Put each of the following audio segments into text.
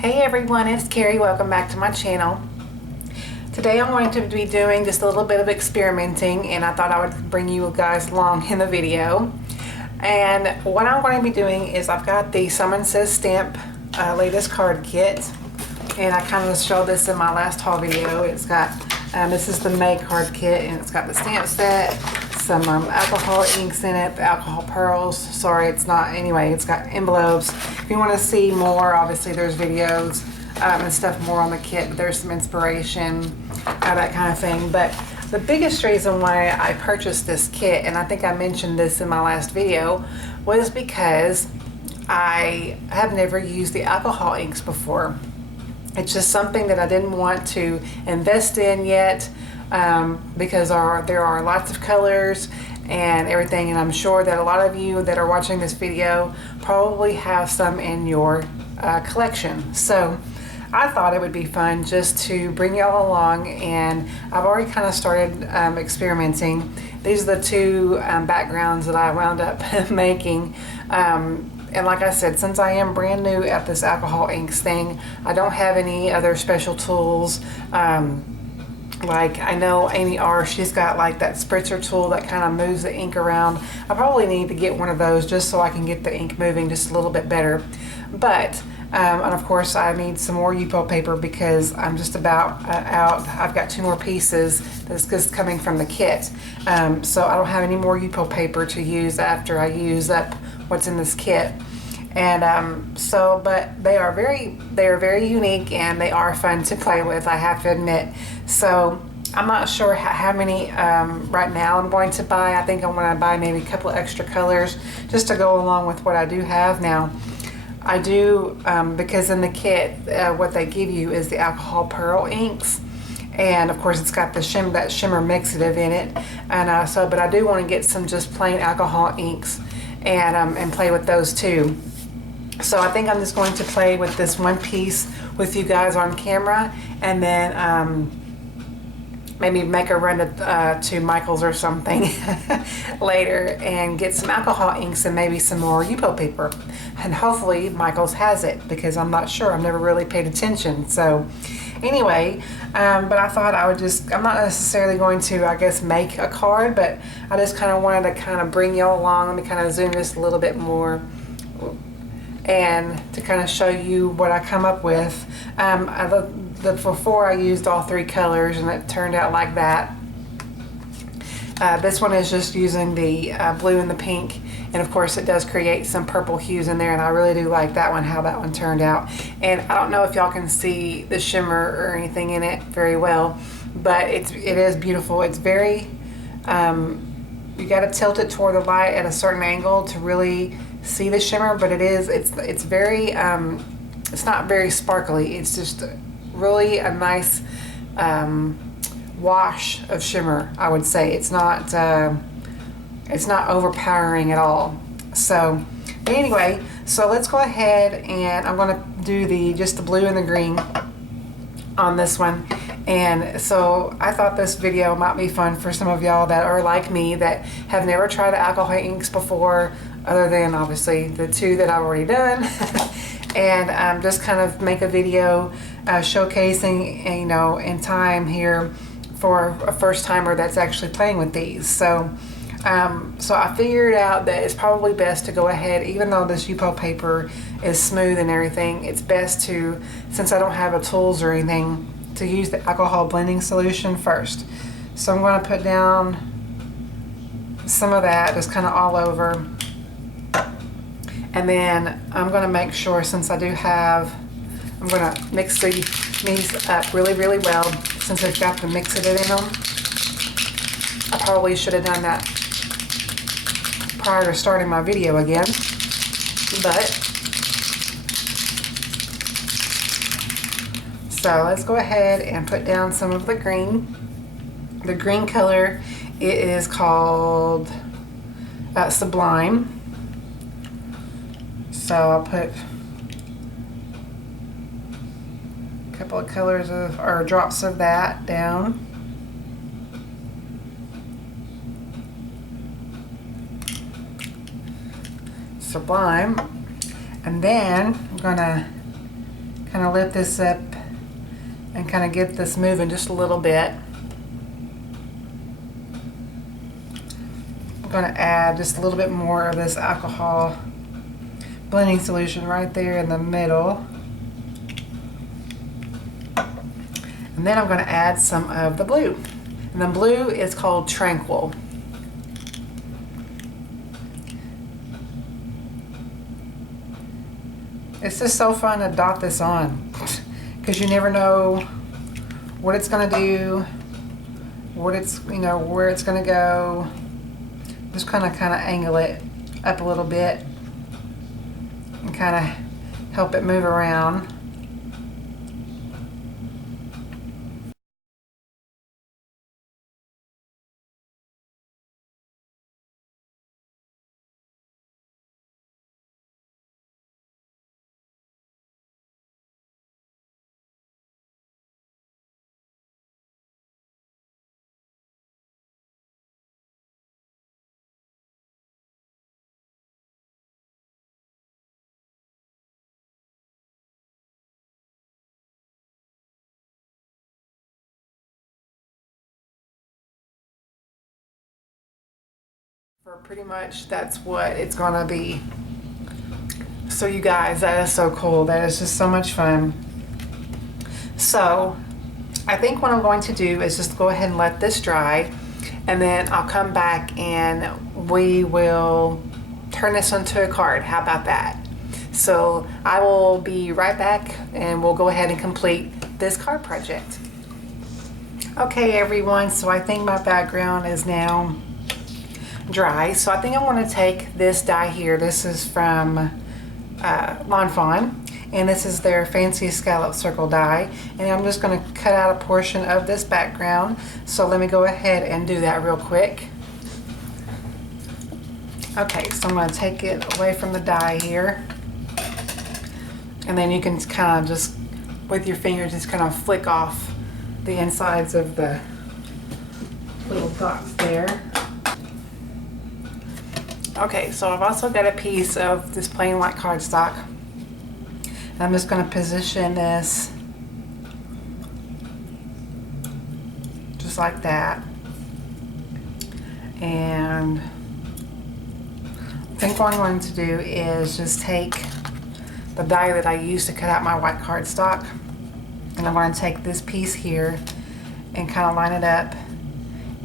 Hey everyone, it's Carrie. Welcome back to my channel. Today I'm going to be doing just a little bit of experimenting, and I thought I would bring you guys along in the video. And what I'm going to be doing is I've got the Someone Says Stamp latest card kit, and I kind of showed this in my last haul video. It's got this is the May card kit, and it's got the stamp set, some alcohol inks in it, the alcohol pearls. Sorry, it's not. Anyway, it's got envelopes. If you want to see more, obviously there's videos and stuff more on the kit. But there's some inspiration, that kind of thing. But the biggest reason why I purchased this kit, and I think I mentioned this in my last video, was because I have never used the alcohol inks before. It's just something that I didn't want to invest in yet, because there are lots of colors and everything, and I'm sure that a lot of you that are watching this video probably have some in your collection. So I thought it would be fun just to bring y'all along, and I've already kind of started experimenting. These are the two backgrounds that I wound up making. And like I said, since I am brand new at this alcohol inks thing, I don't have any other special tools. Like I know Amy R, she's got like that spritzer tool that kind of moves the ink around. I probably need to get one of those just so I can get the ink moving just a little bit better. But, and of course I need some more Yupo paper because I'm just about out. I've got 2 more pieces that's just coming from the kit. So I don't have any more Yupo paper to use after I use up what's in this kit. And but they are very unique, and they are fun to play with, I have to admit. So I'm not sure how many right now I'm going to buy. I think I'm going to buy maybe a couple of extra colors just to go along with what I do have now. I do, because in the kit what they give you is the alcohol pearl inks, and of course it's got the that shimmer mixative in it, and but I do want to get some just plain alcohol inks and play with those too. So I think I'm just going to play with this one piece with you guys on camera, and then maybe make a run to Michael's or something later and get some alcohol inks and maybe some more Yupo paper. And hopefully Michael's has it, because I'm not sure. I've never really paid attention. So anyway, but I thought I would just, I'm not necessarily going to, I guess, make a card, but I just kind of wanted to kind of bring y'all along. Let me kind of zoom this a little bit more, and to kind of show you what I come up with. Before I used all 3 colors, and it turned out like that. This one is just using the blue and the pink, and of course it does create some purple hues in there, and I really do like that one, how that one turned out. And I don't know if y'all can see the shimmer or anything in it very well, but it is beautiful. It's very, you got to tilt it toward the light at a certain angle to really see the shimmer, but it's very, it's not very sparkly. It's just really a nice wash of shimmer, I would say. It's not overpowering at all. So anyway, so let's go ahead, and I'm going to do just the blue and the green on this one. And so I thought this video might be fun for some of y'all that are like me, that have never tried the alcohol inks before, other than obviously the 2 that I've already done. And just kind of make a video showcasing, you know, in time here for a first timer that's actually playing with these. So so I figured out that it's probably best to go ahead, even though this Yupo paper is smooth and everything, it's best to, since I don't have a tools or anything, to use the alcohol blending solution first. So I'm going to put down some of that just kind of all over. And then I'm going to make sure, since I do have, I'm going to mix these up really, really well, since they've got the mixative in them. I probably should have done that prior to starting my video again, but so let's go ahead and put down some of the green. The green color, it is called Sublime. So I'll put a couple of colors or drops of that down. Sublime. And then I'm gonna kind of lift this up and kind of get this moving just a little bit. I'm going to add just a little bit more of this alcohol blending solution right there in the middle. And then I'm going to add some of the blue. And the blue is called Tranquil. It's just so fun to dot this on because you never know what it's going to do, what it's, you know, where it's going to go. Just kind of angle it up a little bit and kind of help it move around. For pretty much that's what it's gonna be. So you guys, that is so cool. That is just so much fun. So I think what I'm going to do is just go ahead and let this dry, and then I'll come back and we will turn this into a card. How about that? So I will be right back and we'll go ahead and complete this card project. Okay everyone, so I think my background is now dry. So I think I'm going to take this die here. This is from Fawn, and this is their fancy scallop circle die, and I'm just going to cut out a portion of this background. So let me go ahead and do that real quick. Okay, so I'm going to take it away from the die here, and then you can kind of just with your fingers just kind of flick off the insides of the little dots there. Okay, so I've also got a piece of this plain white cardstock. And I'm just going to position this just like that. And I think what I'm going to do is just take the die that I used to cut out my white cardstock, and I'm going to take this piece here and kind of line it up.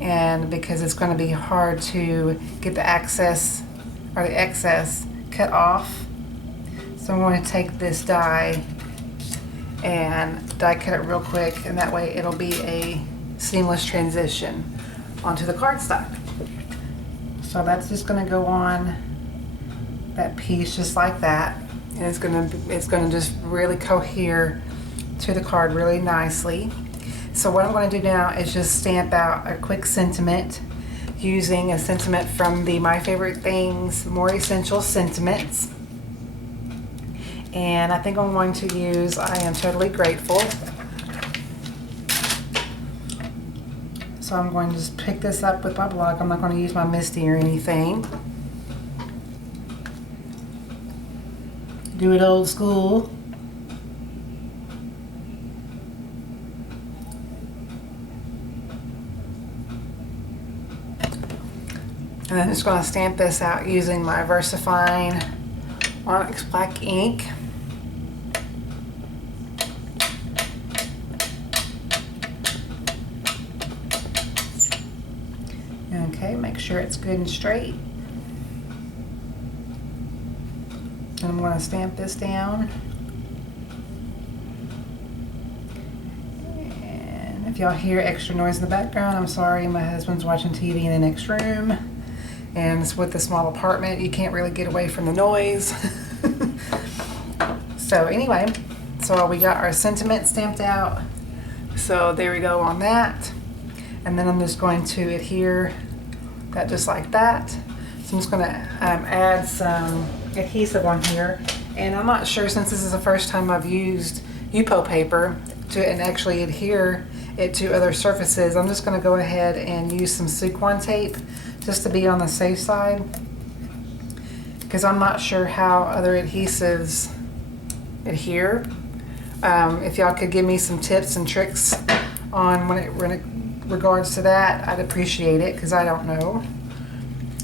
And because it's going to be hard to get the excess cut off, so I'm going to take this die and die cut it real quick, and that way it'll be a seamless transition onto the cardstock. So that's just going to go on that piece just like that, and it's going to just really cohere to the card really nicely. So what I'm going to do now is just stamp out a quick sentiment using a sentiment from the My Favorite Things More Essential Sentiments. And I think I'm going to use I Am Totally Grateful. So I'm going to just pick this up with my block. I'm not going to use my Misty or anything. Do it old school. And then I'm just going to stamp this out using my VersaFine Onyx Black ink. Okay, make sure it's good and straight. And I'm going to stamp this down. And if y'all hear extra noise in the background, I'm sorry, my husband's watching TV in the next room. And it's with the small apartment, you can't really get away from the noise. So anyway, so we got our sentiment stamped out. So there we go on that. And then I'm just going to adhere that just like that. So I'm just going to add some adhesive on here. And I'm not sure, since this is the first time I've used Yupo paper and actually adhere it to other surfaces, I'm just going to go ahead and use some Suquan tape just to be on the safe side, because I'm not sure how other adhesives adhere. If y'all could give me some tips and tricks on when it regards to that, I'd appreciate it, because I don't know.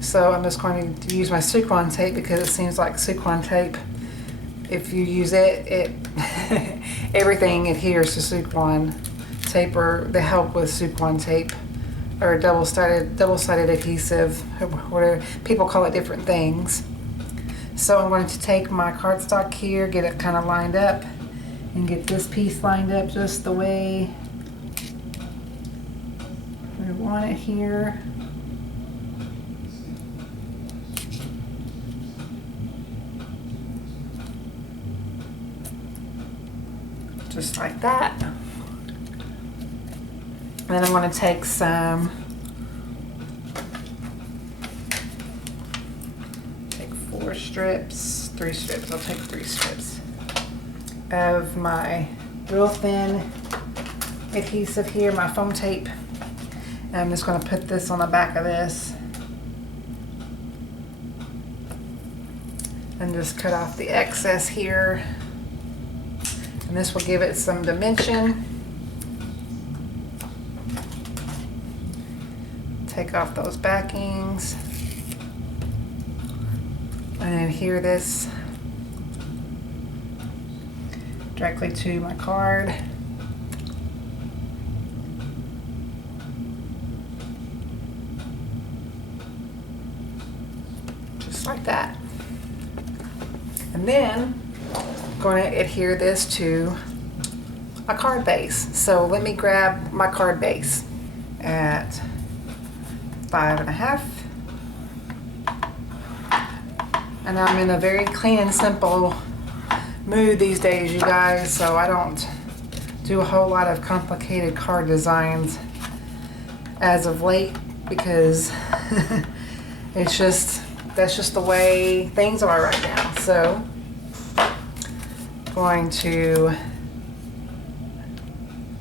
So I'm just going to use my Suquan tape, because it seems like Suquan tape, if you use it, everything adheres to Suquan tape, or the help with Suquan tape, or double-sided adhesive, whatever people call it, different things. So I'm going to take my cardstock here, get it kind of lined up, and get this piece lined up just the way we want it here. Just like that. And then I'm going to take some, three strips, I'll take 3 strips of my real thin adhesive here, my foam tape. And I'm just going to put this on the back of this and just cut off the excess here. And this will give it some dimension. Take off those backings. And adhere this directly to my card. Just like that. And then I'm going to adhere this to a card base. So let me grab my card base at 5.5. And I'm in a very clean and simple mood these days, you guys, so I don't do a whole lot of complicated card designs as of late, because that's just the way things are right now. So going to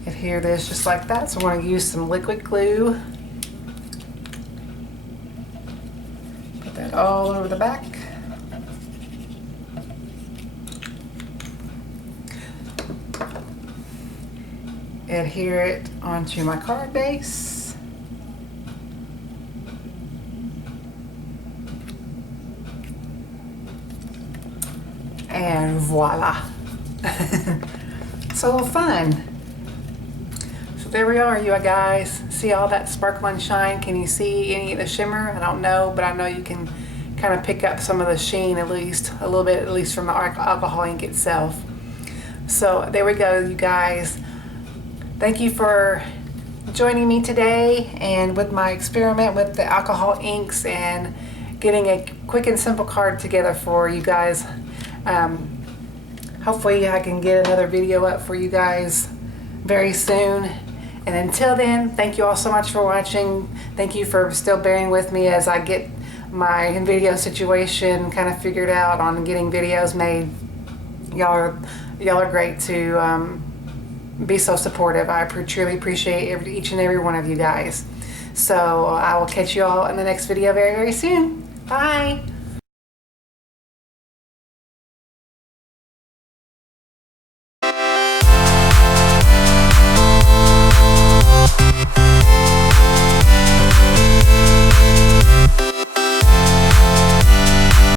adhere this just like that. So I'm going to use some liquid glue. Put that all over the back. Adhere it onto my card base. And voila. So fun. So there we are, you guys. See all that sparkle and shine? Can you see any of the shimmer? I don't know, but I know you can kind of pick up some of the sheen, at least a little bit, at least from the alcohol ink itself. So there we go, you guys. Thank you for joining me today and with my experiment with the alcohol inks and getting a quick and simple card together for you guys. Hopefully I can get another video up for you guys very soon. And until then, thank you all so much for watching. Thank you for still bearing with me as I get my video situation kind of figured out on getting videos made. Y'all are great to be so supportive. I truly appreciate each and every one of you guys. So I will catch you all in the next video very, very soon. Bye.